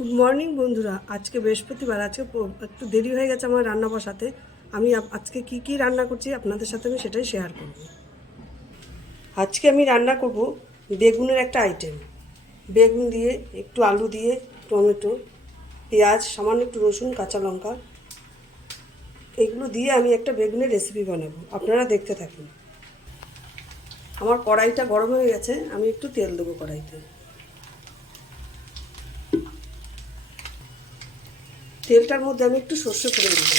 Good morning বন্ধুরা। আজকে বৃহস্পতিবার, আজকে একটু দেরি হয়ে গেছে আমার রান্না বসাতে আমি আজকে কি কি রান্না করছি আপনাদের সাথে আমি সেটাই শেয়ার করব। আজকে আমি রান্না করব বেগুনের একটা আইটেম বেগুন দিয়ে একটু আলু দিয়ে, টমেটো, পেঁয়াজ, সামান্য একটু রসুন, কাঁচা লঙ্কা, এগুলো দিয়ে আমি একটা বেগুনের রেসিপি বানাবো। আপনারা দেখতে থাকুন। আমার কড়াইটা গরম হয়ে গেছে, আমি একটু তেল দেবো কড়াইতে। তেলটার মধ্যে আমি একটু সর্ষে ফোড়ন দেবো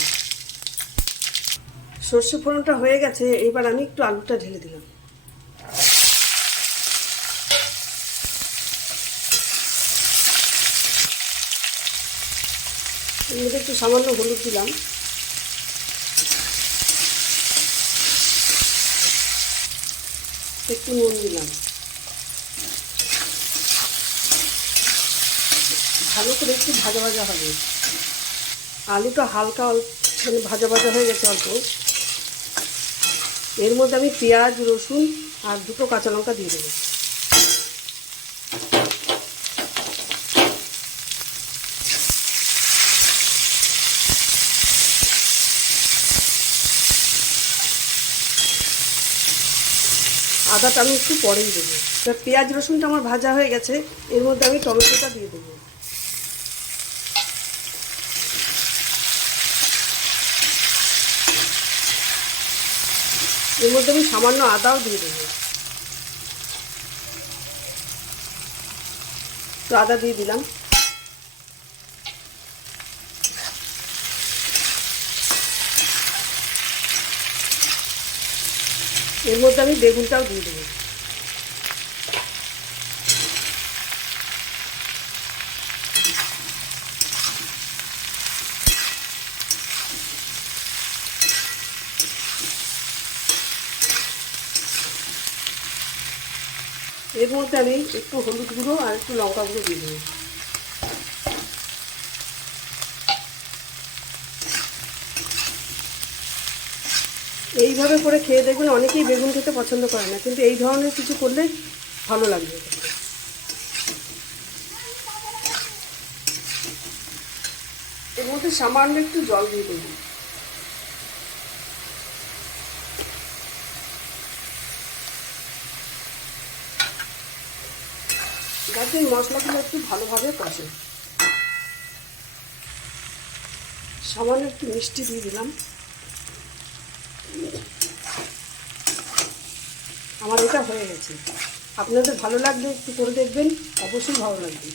সর্ষে ফোড়নটা হয়ে গেছে, এবার আমি একটু আলুটা ঢেলে দিলাম। মধ্যে একটু সামান্য হলুদ দিলাম। একটু নুন দিলাম। ভালো করে একটু ভাজা ভাজা হবে। আলুটা হালকা মানে ভাজা ভাজা হয়ে গেছে অল্প। এর মধ্যে আমি পেঁয়াজ, রসুন আর দুটো কাঁচা লঙ্কা দিয়ে দেবো। আদাটা আমি একটু পরেই দেবো। পেঁয়াজ, রসুনটা আমার ভাজা হয়ে গেছে, এর মধ্যে আমি টমেটোটা দিয়ে দেবো। এর মধ্যে আমি সামান্য আদাও দিয়ে দেবো। তো আদা দিয়ে দিলাম। এর মধ্যে আমি বেগুনটাও দিয়ে দেবো। এর মধ্যে আমি একটু হলুদ গুঁড়ো আর একটু লঙ্কা গুঁড়ো দিয়ে দেবো। এইভাবে করে খেয়ে দেখবেন অনেকেই বেগুন খেতে পছন্দ করে না, কিন্তু এই ধরনের কিছু করলে ভালো লাগবে। এর মধ্যে সামান্য একটু জল দিয়ে দেবো। যাতে এই মশলাগুলো একটু ভালোভাবে কষে। সামান্য একটু মিষ্টি দিয়ে দিলাম। আমার এটা হয়ে গেছে। আপনাদের ভালো লাগলে একটু করে দেখবেন, অবশ্যই ভালো লাগবে।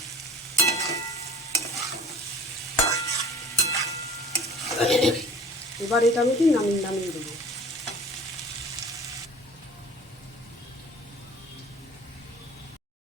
এবার এটা আমি কি নামিয়ে নামিয়ে দেবো।